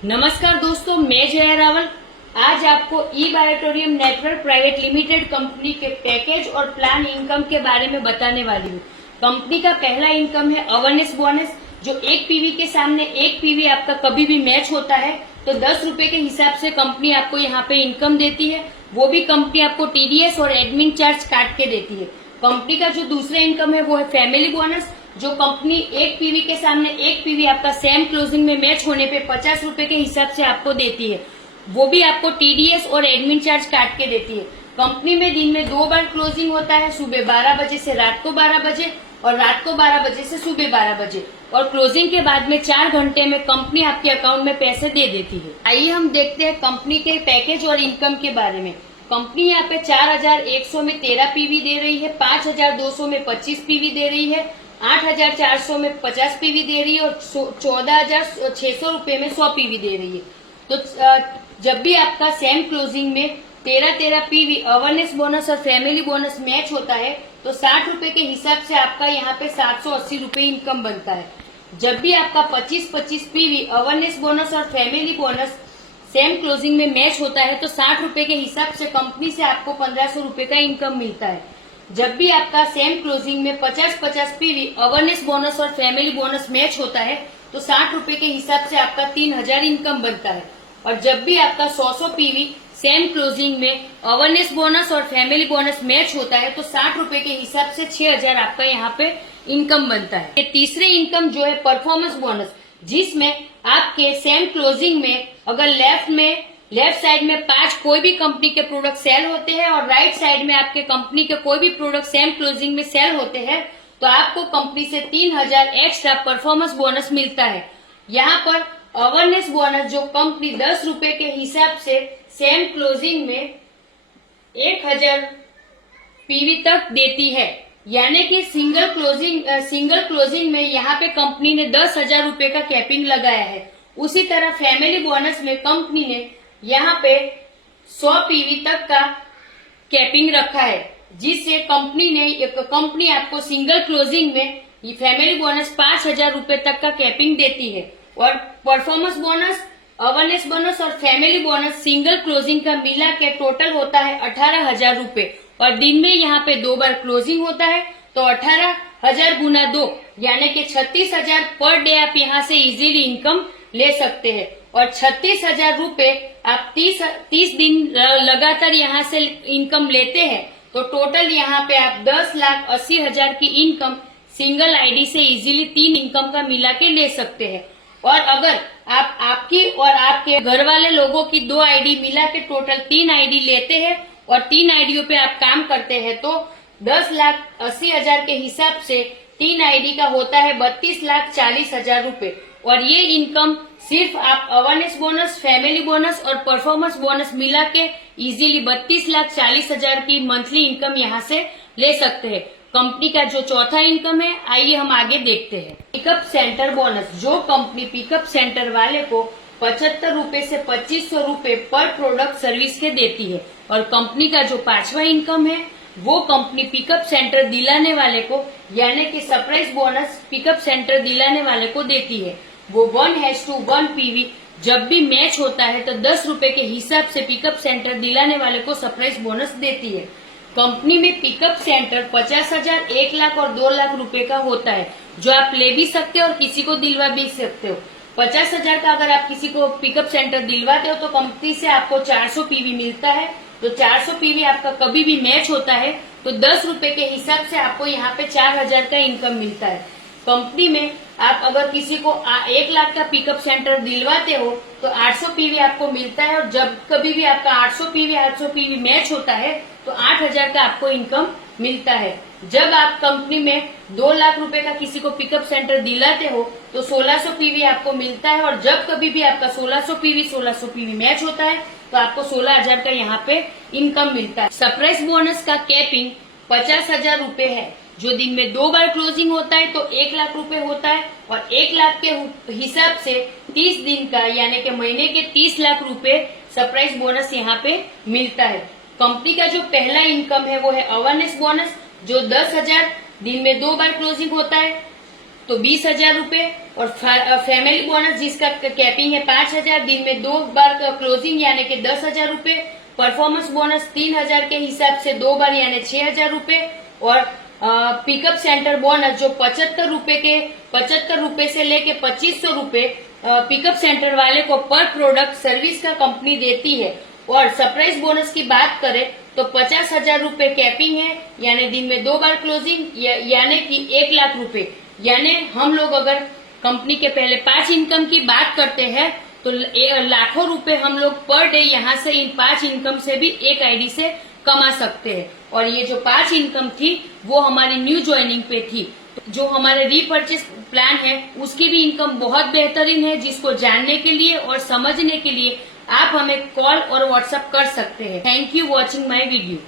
नमस्कार दोस्तों, मैं जया रावल आज आपको ई बायोटोरियम नेटवर्क प्राइवेट लिमिटेड कंपनी के पैकेज और प्लान इनकम के बारे में बताने वाली हूँ। कंपनी का पहला इनकम है अवेयरनेस बोनस, जो एक पीवी के सामने एक पीवी आपका कभी भी मैच होता है तो 10 रुपए के हिसाब से कंपनी आपको यहाँ पे इनकम देती है। वो भी कंपनी आपको टीडीएस और एडमिन चार्ज काट के देती है। कंपनी का जो दूसरा इनकम है वो है फैमिली बोनस, जो कंपनी एक पीवी के सामने एक पीवी आपका सेम क्लोजिंग में मैच होने पे 50 रुपए के हिसाब से आपको देती है। वो भी आपको टीडीएस और एडमिन चार्ज काट के देती है। कंपनी में दिन में 2 बार क्लोजिंग होता है, सुबह 12 बजे से रात को 12 बजे और रात को 12 बजे से सुबह 12 बजे, और क्लोजिंग के बाद में 4 घंटे में कंपनी आपके अकाउंट में पैसे दे देती है। आइए हम देखते हैं कंपनी के पैकेज और इनकम के बारे में। कंपनी यहाँ पे 4100 में 13 पीवी दे रही है, 5200 में 25 पीवी दे रही है, 8400 में 50 पीवी दे रही है और 14600 रुपए में 100 पीवी दे रही है। तो जब भी आपका सेम क्लोजिंग में 13 पीवी अवेयरनेस बोनस और फैमिली बोनस मैच होता है तो 60 रुपए के हिसाब से आपका यहाँ पे 780 रुपए इनकम बनता है। जब भी आपका 25 पीवी अवेयरनेस बोनस और फैमिली बोनस सेम क्लोजिंग में मैच होता है तो 60 रुपए के हिसाब से कंपनी से आपको 1500 रुपए का इनकम मिलता है। जब भी आपका सेम क्लोजिंग में 50 पीवी अवेयरनेस बोनस और फैमिली बोनस मैच होता है तो 60 रुपए के हिसाब से आपका 3000 इनकम बनता है। और जब भी आपका 100 पीवी सेम क्लोजिंग में अवेयरनेस बोनस और फैमिली बोनस मैच होता है तो 60 रुपए के हिसाब से 6000 आपका यहाँ पे इनकम बनता है। तीसरे इनकम जो है परफॉर्मेंस बोनस, जिसमें आपके सेम क्लोजिंग में अगर लेफ्ट साइड में 5 कोई भी कंपनी के प्रोडक्ट सेल होते हैं और राइट साइड में आपके कंपनी के कोई भी प्रोडक्ट सेम क्लोजिंग में सेल होते हैं तो आपको कंपनी से 3000 एक्स्ट्रा परफॉर्मेंस बोनस मिलता है। यहाँ पर अवेयरनेस बोनस जो कंपनी 10 रुपए के हिसाब से सेम क्लोजिंग में 1000 पीवी तक देती है, यानी कि सिंगल क्लोजिंग में यहाँ पे कंपनी ने 10,000 रुपए का कैपिंग लगाया है। उसी तरह फैमिली बोनस में कंपनी ने यहाँ पे 100 पीवी तक का कैपिंग रखा है, जिससे कंपनी आपको सिंगल क्लोजिंग में ये फैमिली बोनस 5000 रुपए तक का कैपिंग देती है। और परफॉर्मेंस बोनस, अवेयरनेस बोनस और फैमिली बोनस सिंगल क्लोजिंग का मिला के टोटल होता है 18,000 रुपए, और दिन में यहाँ पे 2 बार क्लोजिंग होता है तो 18,000 गुना 2 यानी कि 36,000 पर डे आप यहाँ से इजीली इनकम ले सकते हैं। और 36,000 रुपए आप 30 दिन लगातार यहाँ से इनकम लेते हैं तो टोटल यहाँ पे आप 10,80,000 की इनकम सिंगल आईडी से इजीली 3 इनकम का मिला के ले सकते हैं। और अगर आप आपकी और आपके घर वाले लोगों की 2 आईडी मिला के टोटल 3 आईडी लेते हैं और 3 आईडियों पे आप काम करते हैं तो 10,80,000 के हिसाब से 3 आईडी का होता है 32,40,000 रुपए। और ये इनकम सिर्फ आप अवेयरनेस बोनस, फैमिली बोनस और परफॉर्मेंस बोनस मिला के इजीली 32,40,000 की मंथली इनकम यहाँ से ले सकते हैं। कंपनी का जो चौथा इनकम है, आइए हम आगे देखते हैं। पिकअप सेंटर बोनस, जो कंपनी पिकअप सेंटर वाले को 75 रुपए से 2500 रुपए पर प्रोडक्ट सर्विस के देती है। और कंपनी का जो 5वां इनकम है वो कंपनी पिकअप सेंटर दिलाने वाले को, यानी कि सरप्राइज बोनस पिकअप सेंटर दिलाने वाले को देती है। वो 1:1 पीवी जब भी मैच होता है तो 10 रुपए के हिसाब से पिकअप सेंटर दिलाने वाले को सरप्राइज बोनस देती है। कंपनी में पिकअप सेंटर 50,000, 1 लाख और 2 लाख रुपए का होता है, जो आप ले भी सकते हो और किसी को दिलवा भी सकते हो। 50,000 का अगर आप किसी को पिकअप सेंटर दिलवाते हो तो कंपनी से आपको 400 पीवी मिलता है। तो 400 पीवी आपका कभी भी मैच होता है तो 10 रुपए के हिसाब से आपको यहाँ पे 4000 का इनकम मिलता है। कंपनी में आप अगर किसी को 1 लाख का पिकअप सेंटर दिलवाते हो तो 800 पीवी आपको मिलता है, और जब कभी भी आपका 800 पीवी मैच होता है तो 8000 का आपको इनकम मिलता है। जब आप कंपनी में 2 लाख रुपए का किसी को पिकअप सेंटर दिलाते हो तो 1600 पीवी आपको मिलता है, और जब कभी भी आपका 1600 पीवी मैच होता है तो आपको 16,000 का यहाँ पे इनकम मिलता है। सरप्राइज बोनस का कैपिंग 50,000 रुपए है, जो दिन में 2 बार क्लोजिंग होता है तो 1 लाख रुपए होता है, और 1 लाख के हिसाब से 30 दिन का यानी कि महीने के 30 लाख रुपए सरप्राइज बोनस यहाँ पे मिलता है। कंपनी का जो पहला इनकम है वो है अवेयरनेस बोनस, जो 10,000 दिन में 2 बार क्लोजिंग होता है तो 20,000 रूपये, और फैमिली बोनस जिसका कैपिंग है 5,000, दिन में 2 बार क्लोजिंग यानी कि 10,000 रूपये, परफॉर्मेंस बोनस 3,000 के हिसाब से 2 बार यानी 6,000 रूपये, और पिकअप सेंटर बोनस जो 75 रूपये से लेके 2,500 रूपये पिकअप सेंटर वाले को पर प्रोडक्ट सर्विस का कंपनी देती है। और सरप्राइज बोनस की बात करें तो 50,000 रूपये कैपिंग है, यानी दिन में 2 बार क्लोजिंग यानी कि 1 लाख रूपये। यानी हम लोग अगर कंपनी के पहले 5 इनकम की बात करते हैं तो लाखों रुपए हम लोग पर डे यहाँ से इन 5 इनकम से भी एक आईडी से कमा सकते हैं। और ये जो 5 इनकम थी वो हमारी न्यू ज्वाइनिंग पे थी। जो हमारे रीपर्चेस प्लान है उसकी भी इनकम बहुत बेहतरीन है, जिसको जानने के लिए और समझने के लिए आप हमें कॉल और व्हाट्सएप कर सकते हैं। Thank you watching my video.